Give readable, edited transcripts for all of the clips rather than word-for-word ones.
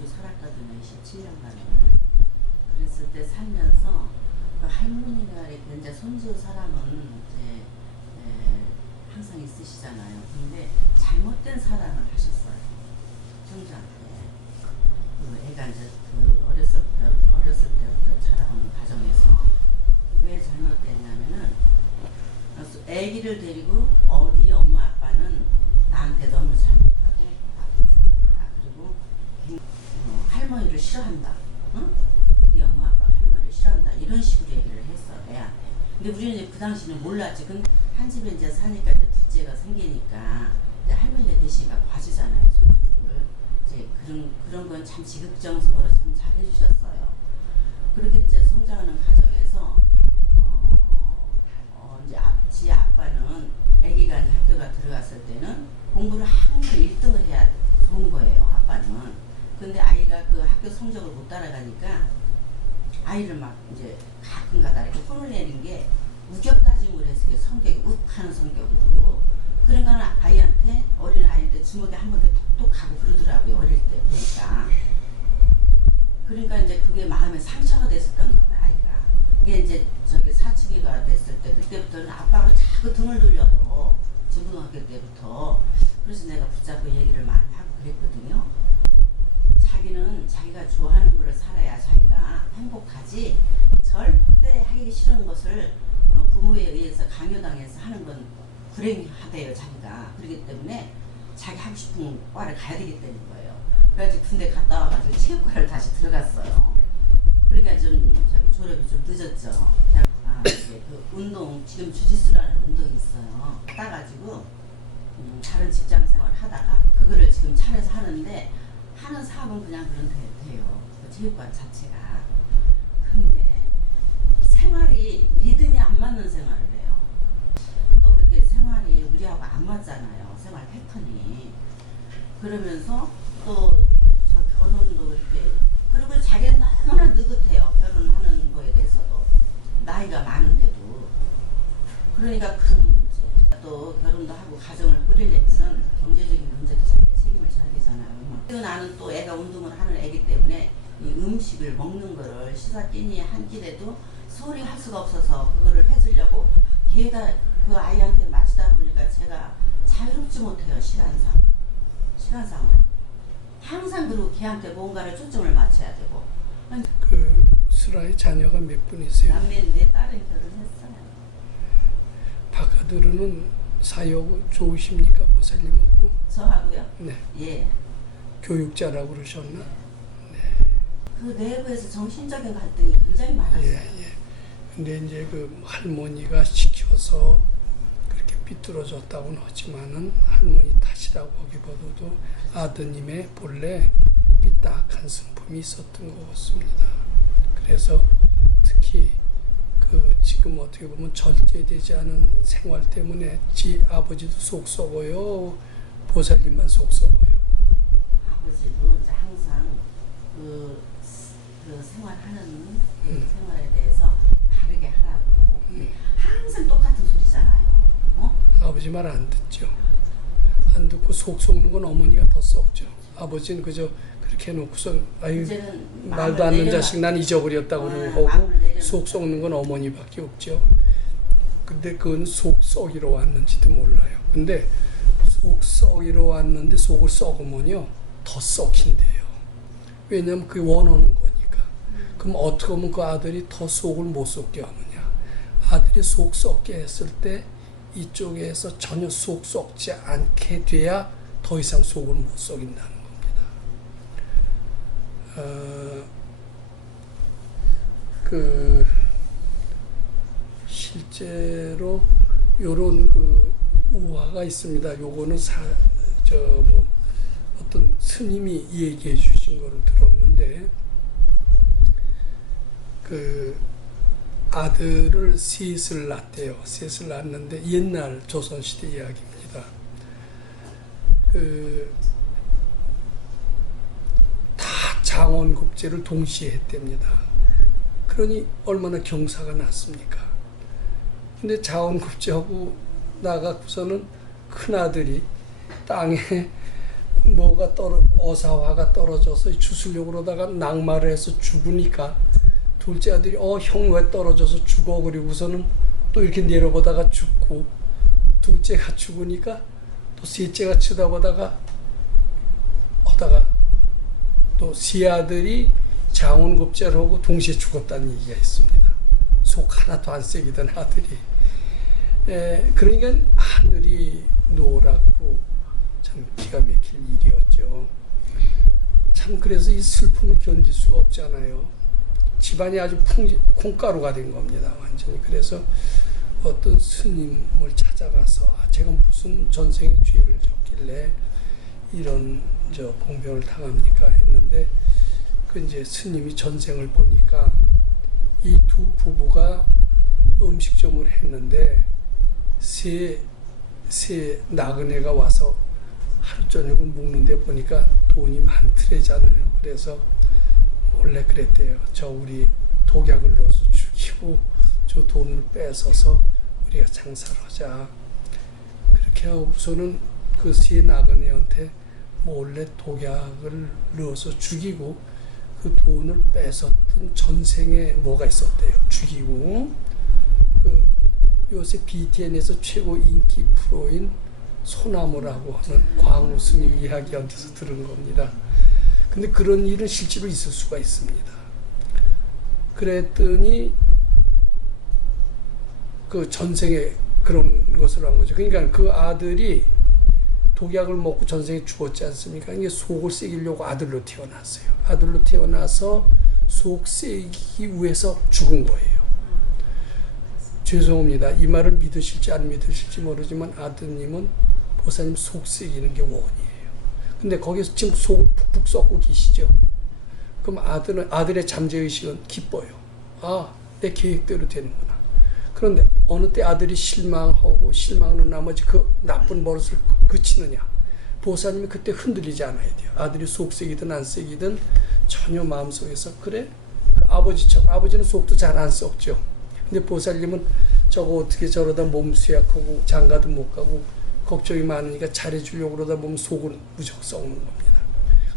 모시고 살았거든요. 27년간을. 그랬을 때 살면서 그 할머니가 이렇게 이제 손주 사랑은 이제 항상 있으시잖아요. 근데 잘못된 사랑을 하셨어요. 손주한테. 그 애가 이제 그 어렸을 때부터 자라오는 과정에서 왜 잘못됐냐면은 애기를 데리고 네 엄마 아빠는 나한테 너무 잘못하고 나쁜 사람이다. 그리고 할머니를 싫어한다. 응? 네 엄마 아빠가 할머니를 싫어한다. 이런 식으로 얘기를 했어 애한테. 근데 우리는 이제 그 당시는 몰랐지. 근데 한 집에 이제 사니까 이제 둘째가 생기니까 이제 할머니가 되시니까 봐주잖아요 손주를. 이제 그런 건 참 지극정성으로 참 잘 해주셨어요. 그렇게 이제 성장하는 과정에서 이제 지 아빠는 아기가 이제 학교가 들어갔을 때는 공부를 항상 1등을 해야 좋은 거예요 아빠는. 근데 아이가 그 학교 성적을 못 따라가니까 아이를 막 이제 가끔가다 이렇게 혼을 내는 게 우격다짐을 해서 성격이 욱하는 성격으로. 그러니까 아이한테 어린 아이한테 주먹에 한 번 톡톡 가고 그러더라고요 어릴 때 보니까. 그러니까 이제 그게 마음에 상처가 됐었던 거야 아이가. 이게 이제 저기 사춘기가 됐을 때 그때부터는 아빠가 자꾸 등을 돌려요. 중고등학교 때부터. 그래서 내가 붙잡고 얘기를 많이 하고 그랬거든요. 자기는 자기가 좋아하는 거를 살아야 자기가 행복하지 절대 하기 싫은 것을 부모에 의해서 강요당해서 하는 건 불행하대요 자기가. 그렇기 때문에 자기 하고 싶은 과를 가야 되기 때문인 거예요. 그래가지고 군대 갔다 와가지고 체육과를 다시 들어갔어요. 그러니까 좀 저기 졸업이 좀 늦었죠. 이제 그 운동 지금 주짓수라는 운동이 있어요. 따가지고 다른 직장 생활 하다가 그거를 지금 차려서 하는데 하는 사업은 그냥 그런 돼요. 그 체육관 자체가. 근데 생활이 리듬이 안 맞는 생활을 해요. 또 이렇게 생활이 우리하고 안 맞잖아요. 생활 패턴이. 그러면서 또 저 결혼도 그렇게. 그리고 자기는 너무나 느긋해요. 결혼하는 거에 대해서도. 나이가 많은데도. 그러니까 그런 문제. 또 결혼도 하고 가정을 꾸리려면 경제적인 문제도 자기가 책임을 져야 되잖아요. 그리고 나는 또 애가 운동을 하는 애기 때문에 이 음식을 먹는 거를 시사 끼니 한 끼라도 소홀히 할 수가 없어서 그거를 해주려고 걔가 그 아이한테 맞추다 보니까 제가 자유롭지 못해요. 시간상으로. 항상 그리고 걔한테 뭔가를 초점을 맞춰야 되고. 그 슬아의 자녀가 몇 분이세요? 남매인데 딸은 결혼했어요. 바카드르는 사이하고 좋으십니까 보살님하고? 저하고요? 네. 예. 교육자라고 그러셨나? 네. 그 내부에서 정신적인 갈등이 굉장히 많았어요. 예. 근데 이제 그 할머니가 시켜서 그렇게 삐뚤어졌다고는 하지만은 할머니 탓이라고 하기보다도 아드님의 본래 삐딱한 성품이 있었던 것 같습니다. 그래서 특히 그 지금 어떻게 보면 절제되지 않은 생활 때문에 지 아버지도 속 썩어요. 보살님만 속 썩어요. 아버지도 이제 항상 그 생활하는 그 생활에 대해서 바르게 하라고. 항상 똑같은 소리잖아요. 아버지 말 안 듣죠. 안 듣고 속 썩는 건 어머니가 더 썩죠. 아버지는 그저 그렇게 해놓고서 아유 말도 안 듣는 자식 난 잊어버렸다고 하고 속 썩는 건 어머니밖에 없죠. 근데 그건 속 썩이러 왔는지도 몰라요. 근데 속 썩이러 왔는데 속을 썩으면요 더 썩힌대요. 왜냐면 그게 원하는 거니까. 그럼 어떻게 하면 그 아들이 더 속을 못 썩게 하느냐. 아들이 속 썩게 했을 때 이쪽에서 전혀 속 썩지 않게 돼야 더 이상 속을 못 썩인다는 겁니다. 그 실제로 요런 그 우화가 있습니다. 요거는 어떤 스님이 얘기해 주신 거를 들었는데 그 아들을 셋을 낳대요. 셋을 낳았는데 옛날 조선시대 이야기입니다. 다 장원급제를 동시에 했답니다. 그러니 얼마나 경사가 났습니까? 근데 장원급제하고 나가고서는 큰아들이 땅에 어사화가 떨어져서 주술력으로 다가 낙마를 해서 죽으니까 둘째 아들이 형 왜 떨어져서 죽어? 그리고서는 또 이렇게 내려보다가 죽고 둘째가 죽으니까 또 셋째가 쳐다보다가 하다가 또 세 아들이 장원급제를 하고 동시에 죽었다는 얘기가 있습니다. 속 하나도 안 새기던 아들이. 그러니까 하늘이 노랗고 참 기가 막힐 일이었죠. 참 그래서 이 슬픔을 견딜 수가 없잖아요. 집안이 아주 콩가루가 된 겁니다. 완전히. 그래서 어떤 스님을 찾아가서 제가 무슨 전생의 죄를 졌길래 이런 공병을 당합니까 했는데 그 이제 스님이 전생을 보니까 이 두 부부가 음식점을 했는데 세 나그네가 와서 하루 저녁을 먹는데 보니까 돈이 많더래잖아요. 그래서 원래 그랬대요. 저 우리 독약을 넣어서 죽이고 저 돈을 뺏어서 우리가 장사를 하자. 그렇게 하고서는 그 세 나그네한테 몰래 독약을 넣어서 죽이고 그 돈을 뺏었던 전생에 뭐가 있었대요. 죽이고 그 요새 BTN에서 최고 인기 프로인 소나무라고 하는 광우 스님 이야기한테서 들은 겁니다. 근데 그런 일은 실제로 있을 수가 있습니다. 그랬더니 그 전생에 그런 것을 한 거죠. 그러니까 그 아들이 독약을 먹고 전생에 죽었지 않습니까? 이게 속을 새기려고 아들로 태어났어요. 아들로 태어나서 속 새기기 위해서 죽은 거예요. 죄송합니다. 이 말을 믿으실지 안 믿으실지 모르지만 아드님은 보살님 속 새기는 게 원이에요. 근데 거기서 지금 속을 푹푹 썩고 계시죠. 그럼 아들의 잠재의식은 기뻐요. 아, 내 계획대로 되는구나. 그런데 어느 때 아들이 실망하고 실망하는 나머지 그 나쁜 버릇을 그치느냐. 보살님이 그때 흔들리지 않아야 돼요. 아들이 속 새기든 안 새기든 전혀 마음속에서 그래? 아버지처럼. 아버지는 속도 잘 안 썩죠. 근데 보살님은 저거 어떻게 저러다 몸 쇠약하고 장가도 못 가고 걱정이 많으니까 잘해주려고 그러다 보면 속은 무조건 썩는 겁니다.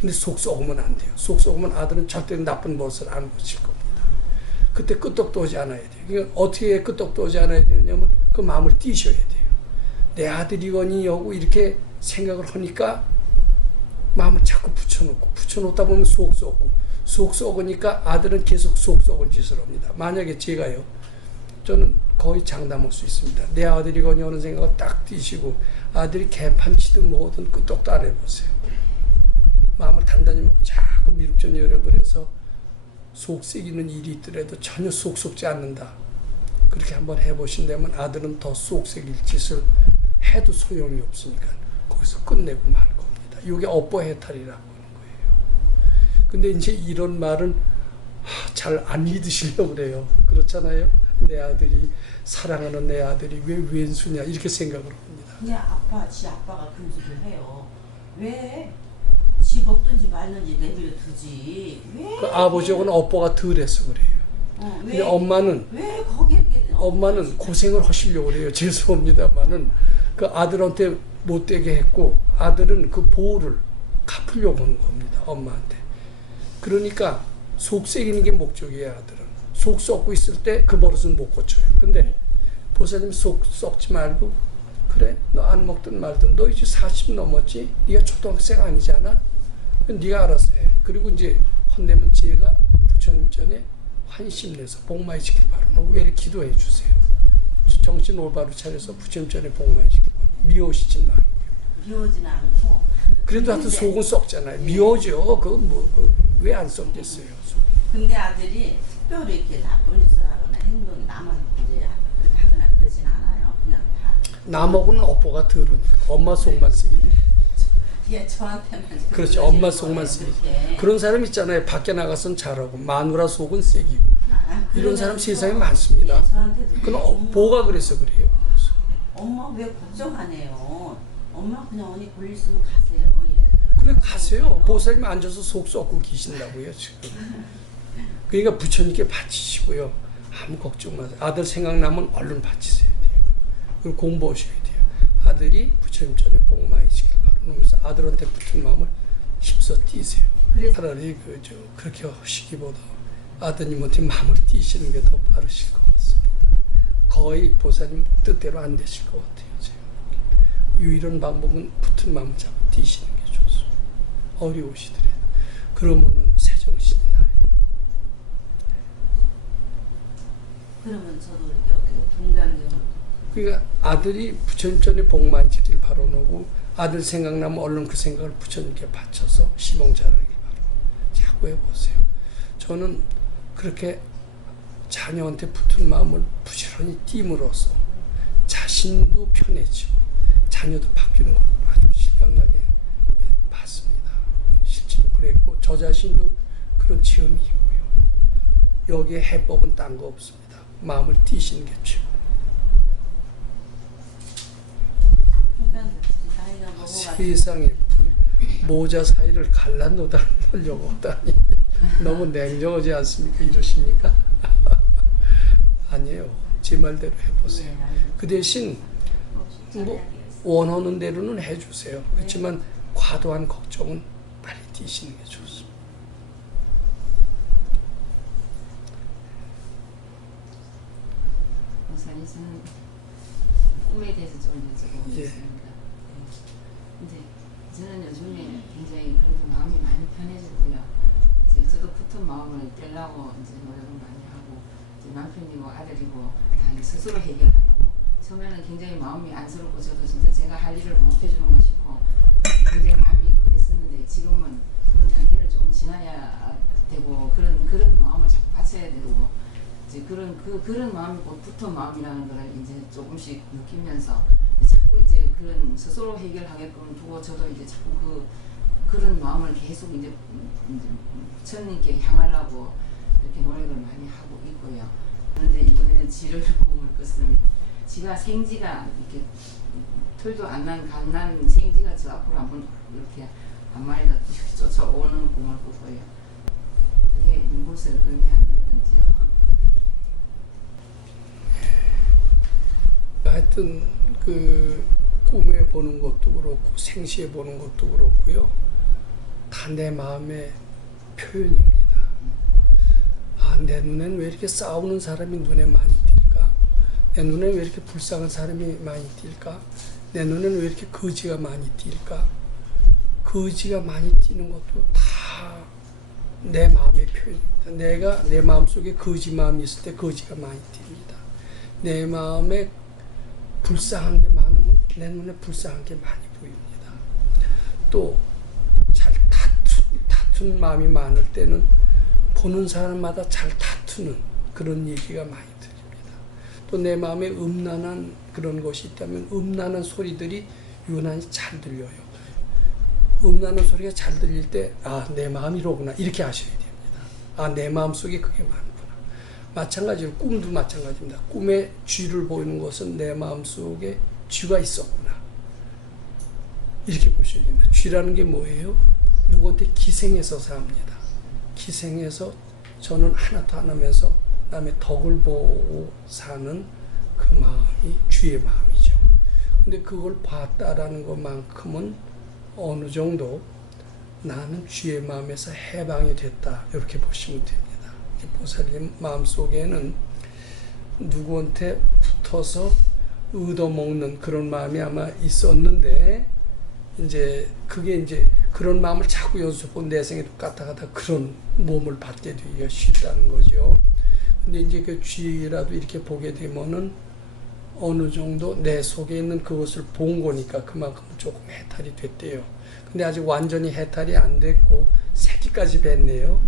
근데 속 썩으면 안 돼요. 속 썩으면 아들은 절대 나쁜 버릇을 안 고칠 겁니다. 그때 끄떡도 오지 않아야 돼요. 그러니까 어떻게 끄떡도 오지 않아야 되느냐면 그 마음을 띄셔야 돼요. 내 아들이거니 하고 이렇게 생각을 하니까 마음을 자꾸 붙여놓다 보면 속 썩으니까 아들은 계속 속 썩을 짓을 합니다. 만약에 제가요, 저는 거의 장담할 수 있습니다. 내 아들이거니 하는 생각을 딱 띄시고 아들이 개판 치든 뭐든 끄떡도 안 해보세요. 마음을 단단히 먹고 자꾸 미륵전 열어버려서 속 새기는 일이 있더라도 전혀 속 썩지 않는다. 그렇게 한번 해보신다면 아들은 더 속 새길 짓을 해도 소용이 없으니까 거기서 끝내고 말 겁니다. 이게 업보해탈이라고 하는 거예요. 근데 이제 이런 말은 잘 안 믿으시려고 그래요. 그렇잖아요. 내 아들이 사랑하는 내 아들이 왜 왼수냐 이렇게 생각을 합니다. 근데 지 아빠가 금식을 해요. 왜? 지 먹든지 말든지 내버려 두지. 왜? 그 아버지하고는 업보가 덜해서 그래요. 근데 엄마는 왜 거기에 엄마는 고생을 하시려고 그래요. 죄송합니다만은 그 아들한테 못되게 했고 아들은 그 보호를 갚으려고 하는 겁니다. 엄마한테. 그러니까 속 새기는 게 목적이에요. 아들은. 속 썩고 있을 때 그 버릇은 못 고쳐요. 근데 보살님 속 썩지 말고 그래 너 안 먹든 말든 너 이제 40 넘었지? 네가 초등학생 아니잖아? 네가 알아서 해. 그리고 이제 혼내면 지혜가 부처님 전에 환심 내서 복 많이 시킬 바로 왜 이렇게 기도해 주세요. 정신 올바로 차려서 부처님 전에 복 많이 시킬 바로 미워하시지 말고. 미워지는 않고. 그래도 하여튼 속은 썩잖아요. 미워져. 왜 안 썩겠어요. 근데 아들이 특별히 이렇게 나쁜 짓을 하거나 행동이 남한테 그렇게 하거나 그러진 않아요. 그냥 다. 남하고는 업보가 들으니까 엄마 속만 쓰기. 예, 저한테만. 그렇죠. 엄마 속만 쓰기. 그런 사람 있잖아요. 밖에 나가서는 잘하고 마누라 속은 세기고. 이런 사람 세상에 많습니다. 예, 그건 보가 그래서 그래요. 엄마 왜 걱정하네요. 엄마 그냥 언니 볼 일 있으면 가세요. 그래 가세요. 보살님 앉아서 속 썩고 계신다고요 지금. 그러니까 부처님께 바치시고요. 아무 걱정 마세요. 아들 생각나면 얼른 바치셔야 돼요. 그리고 공부하셔야 돼요. 아들이 부처님 전에 복 많이 시킬 바로. 바라보면서 아들한테 붙은 마음을 힘써 띄세요. 그래서 차라리 그렇게 하시기보다 아드님한테 마음을 띄시는 게 더 빠르실 것 같습니다. 거의 보살님 뜻대로 안 되실 것 같아요. 제가 유일한 방법은 붙은 마음을 잡고 띄시는 게 좋습니다. 어려우시더라도. 그러면은 새정신이 나요. 그러면 저도 이렇게 어떻게 동강경을 그러니까 아들이 부처님 전에 복 많이 지길 바라놓고 아들 생각나면 얼른 그 생각을 부처님께 바쳐서 시봉 잘하기 바라고 자꾸 해보세요. 저는 그렇게 자녀한테 붙은 마음을 부지런히 띄므로써 자신도 편해지고 자녀도 바뀌는 걸 아주 실감나게 봤습니다. 실제로 그랬고 저 자신도 그런 체험이 있고요. 여기에 해법은 딴 거 없습니다. 마음을 띄시는 게 최고. 그러니까 나이가 먹어가지고 세상에 모자 사이를 갈라놓으려고 하다니 너무 냉정하지 않습니까? 이러십니까? 아니에요. 제 말대로 해보세요. 그 대신 뭐 원하는 대로는 해주세요. 그렇지만 과도한 걱정은 빨리 띄시는 게 좋습니다. 목사님, 저는 꿈에 대해서 좀 여쭤보겠습니다. 근데 저는 요즘에 굉장히 그래도 마음이 많이 편해졌고요. 이제 저도 붙은 마음을 떼려고 이제 노력을 많이 하고 이제 남편이고 아들이고 다 이제 스스로 해결하려고 처음에는 굉장히 마음이 안쓰럽고 저도 진짜 제가 할 일을 못 해주는가 싶고 굉장히 마음이 그랬었는데 지금은 그런 단계를 좀 지나야 되고 그런 마음을 자꾸 받쳐야 되고 이제 그런 마음이 곧 붙은 마음이라는 걸 이제 조금씩 느끼면서 자꾸 이제 그런 스스로 해결하게끔 두고 저도 이제 자꾸 그런 마음을 계속 이제 부처님께 향하려고 이렇게 노력을 많이 하고 있고요. 그런데 이번에는 지를 꿈을 꿨습니다. 지가 생지가 이렇게 털도 안 난 갓난 생지가 저 앞으로 한번 이렇게 한 마리가 쫓아오는 꿈을 꾸고요. 그게 무엇을 의미하는 건지요. 하여튼 그 꿈에 보는 것도 그렇고 생시에 보는 것도 그렇고요. 다 내 마음의 표현입니다. 아, 내 눈엔 왜 이렇게 싸우는 사람이 눈에 많이 띌까? 내 눈엔 왜 이렇게 불쌍한 사람이 많이 띌까? 내 눈엔 왜 이렇게 거지가 많이 띌까? 거지가 많이 띄는 것도 다 내 마음의 표현입니다. 내가 내 마음속에 거지 마음이 있을 때 거지가 많이 띕니다. 내 마음에 불쌍한 게 많으면 내 눈에 불쌍한 게 많이 보입니다. 또 잘 다툰 마음이 많을 때는 보는 사람마다 잘 다투는 그런 얘기가 많이 들립니다. 또 내 마음에 음란한 그런 것이 있다면 음란한 소리들이 유난히 잘 들려요. 음란한 소리가 잘 들릴 때 아, 내 마음이로구나 이렇게 아셔야 됩니다. 아, 내 마음속에 그게 많구나. 마찬가지로 꿈도 마찬가지입니다. 꿈에 쥐를 보이는 것은 내 마음속에 쥐가 있었구나. 이렇게 보셔야 됩니다. 쥐라는 게 뭐예요? 누구한테 기생해서 삽니다. 기생해서 저는 하나도 안 하면서 남의 덕을 보고 사는 그 마음이 쥐의 마음이죠. 근데 그걸 봤다라는 것만큼은 어느 정도 나는 쥐의 마음에서 해방이 됐다. 이렇게 보시면 됩니다. 보살님 마음속에는 누구한테 붙어서 얻어먹는 그런 마음이 아마 있었는데 이제 그게 이제 그런 마음을 자꾸 연습하고 내생에도 까딱하다 그런 몸을 받게 되기가 쉽다는 거죠. 근데 이제 그 쥐라도 이렇게 보게 되면은 어느 정도 내 속에 있는 그것을 본 거니까 그만큼 조금 해탈이 됐대요. 근데 아직 완전히 해탈이 안 됐고 새끼까지 뵀네요.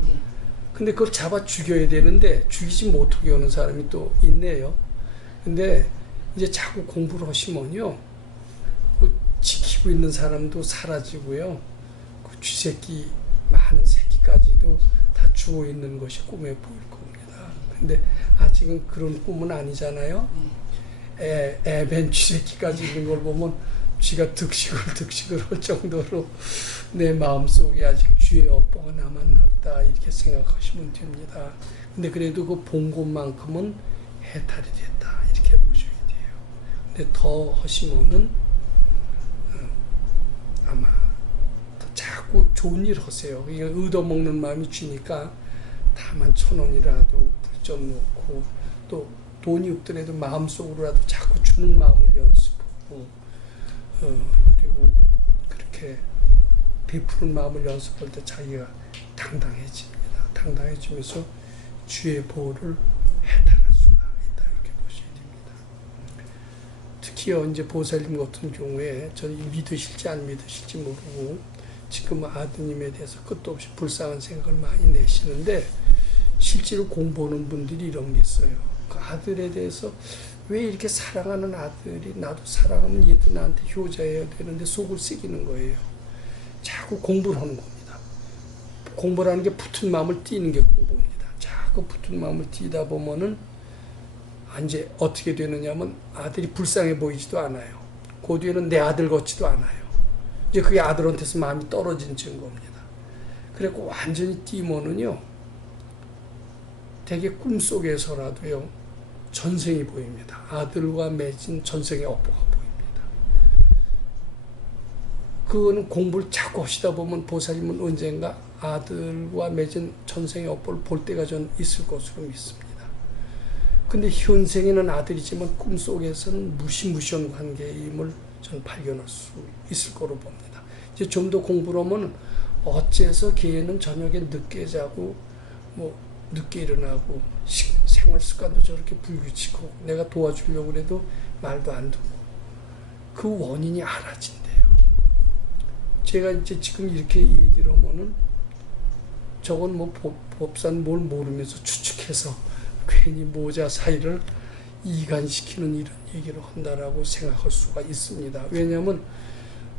근데 그걸 잡아 죽여야 되는데 죽이지 못하게 하는 사람이 또 있네요. 근데 이제 자꾸 공부를 하시면요, 그 지키고 있는 사람도 사라지고요, 그 쥐새끼 많은 새끼까지도 다 죽어 있는 것이 꿈에 보일 겁니다. 근데 아직은 그런 꿈은 아니잖아요. 애벤 쥐새끼까지 있는 걸 보면 쥐가 득식을 할 정도로 내 마음속에 아직 쥐의 업보가 남았나 보다 이렇게 생각하시면 됩니다. 근데 그래도 그 본 것만큼은 해탈이 됐다 이렇게 보셔야 돼요. 근데 더 하시면은 아마 좋은 일 하세요. 그러니까 얻어먹는 마음이 쥐니까 다만 1,000원이라도 불좀 놓고 또 돈이 없더라도 마음속으로라도 자꾸 주는 마음을 연습하고 그리고 그렇게 베푸는 마음을 연습할 때 자기가 당당해집니다. 당당해지면서 주의 보호를 해탈할 수가 있다 이렇게 보셔야 됩니다. 특히요 이제 보살님 같은 경우에 저는 믿으실지 안 믿으실지 모르고 지금 아드님에 대해서 끝도 없이 불쌍한 생각을 많이 내시는데 실제로 공부하는 분들이 이런 게 있어요. 그 아들에 대해서 왜 이렇게 사랑하는 아들이 나도 사랑하면 얘도 나한테 효자해야 되는데 속을 새기는 거예요. 자꾸 공부를 하는 겁니다. 공부라는 게 붙은 마음을 띄는 게 공부입니다. 자꾸 붙은 마음을 띄다 보면은 이제 어떻게 되느냐면 아들이 불쌍해 보이지도 않아요. 그 뒤에는 내 아들 같지도 않아요. 이제 그게 아들한테서 마음이 떨어진 증거입니다. 그래고 완전히 띄면은요, 되게 꿈속에서라도요, 전생이 보입니다. 아들과 맺은 전생의 업보가 보입니다. 그거는 공부를 자꾸 하시다 보면 보살님은 언젠가 아들과 맺은 전생의 업보를 볼 때가 전 있을 것으로 믿습니다. 근데 현생에는 아들이지만 꿈속에서는 무시무시한 관계임을 전 발견할 수 있을 거로 봅니다. 이제 좀 더 공부를 하면 어째서 걔는 저녁에 늦게 자고 뭐 늦게 일어나고 생활 습관도 저렇게 불규칙하고 내가 도와주려고 해도 말도 안 듣고 그 원인이 알아진대요. 제가 이제 지금 이렇게 얘기를 하면은 저건 뭐 법산 뭘 모르면서 추측해서 괜히 모자 사이를 이간시키는 이런 얘기를 한다라고 생각할 수가 있습니다. 왜냐하면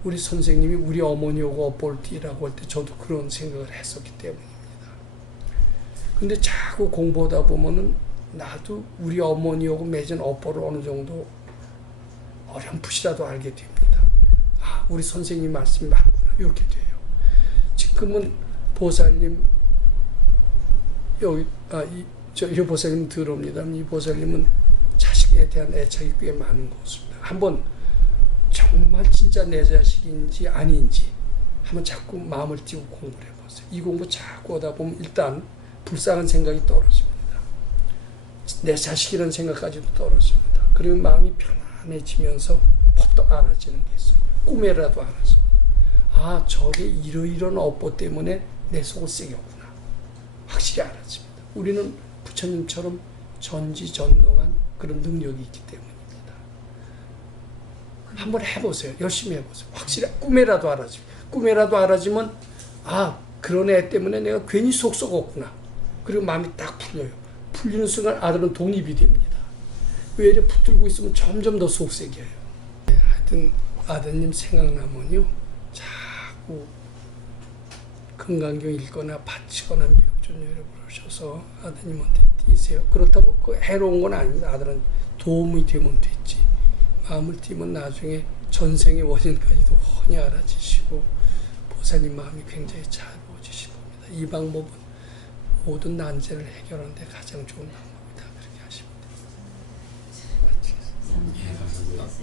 우리 선생님이 우리 어머니하고 업볼띠라고 할 때 저도 그런 생각을 했었기 때문입니다. 근데 자꾸 공부하다 보면은 나도 우리 어머니하고 맺은 업보를 어느 정도 어렴풋이라도 알게 됩니다. 아, 우리 선생님 말씀이 맞구나. 이렇게 돼요. 지금은 보살님 여기 이 보살님 들어옵니다. 이 보살님은 자식에 대한 애착이 꽤 많은 것 같습니다. 한번 정말 진짜 내 자식인지 아닌지 한번 자꾸 마음을 띄우고 공부를 해보세요. 이 공부 자꾸 하다 보면 일단 불쌍한 생각이 떨어집니다. 내 자식이라는 생각까지도 떨어집니다. 그리고 마음이 편안해지면서 퍽도 알아지는 게 있어요. 꿈에라도 알아집니다. 아, 저게 이러이러한 업보 때문에 내 속을 새겼구나. 확실히 알아집니다. 우리는 부처님처럼 전지전능한 그런 능력이 있기 때문입니다. 한번 해보세요. 열심히 해보세요. 확실히 꿈에라도 알아집니다. 꿈에라도 알아지면 아, 그런 애 때문에 내가 괜히 속 썩었구나. 그리고 마음이 딱 풀려요. 풀리는 순간 아들은 독립이 됩니다. 왜 이래 붙들고 있으면 점점 더 속색이에요. 하여튼 아드님 생각나면요, 자꾸 금강경 읽거나 바치거나 미륵존요를 부르셔서 아드님한테 띄세요. 그렇다고 그 해로운 건 아닙니다. 아들은 도움이 되면 됐지. 마음을 띄면 나중에 전생의 원인까지도 훤히 알아지시고 보살님 마음이 굉장히 자유로워지실 겁니다. 이 방법은 모든 난제를 해결하는 데 가장 좋은 방법이다. 그렇게 하시면 됩니다.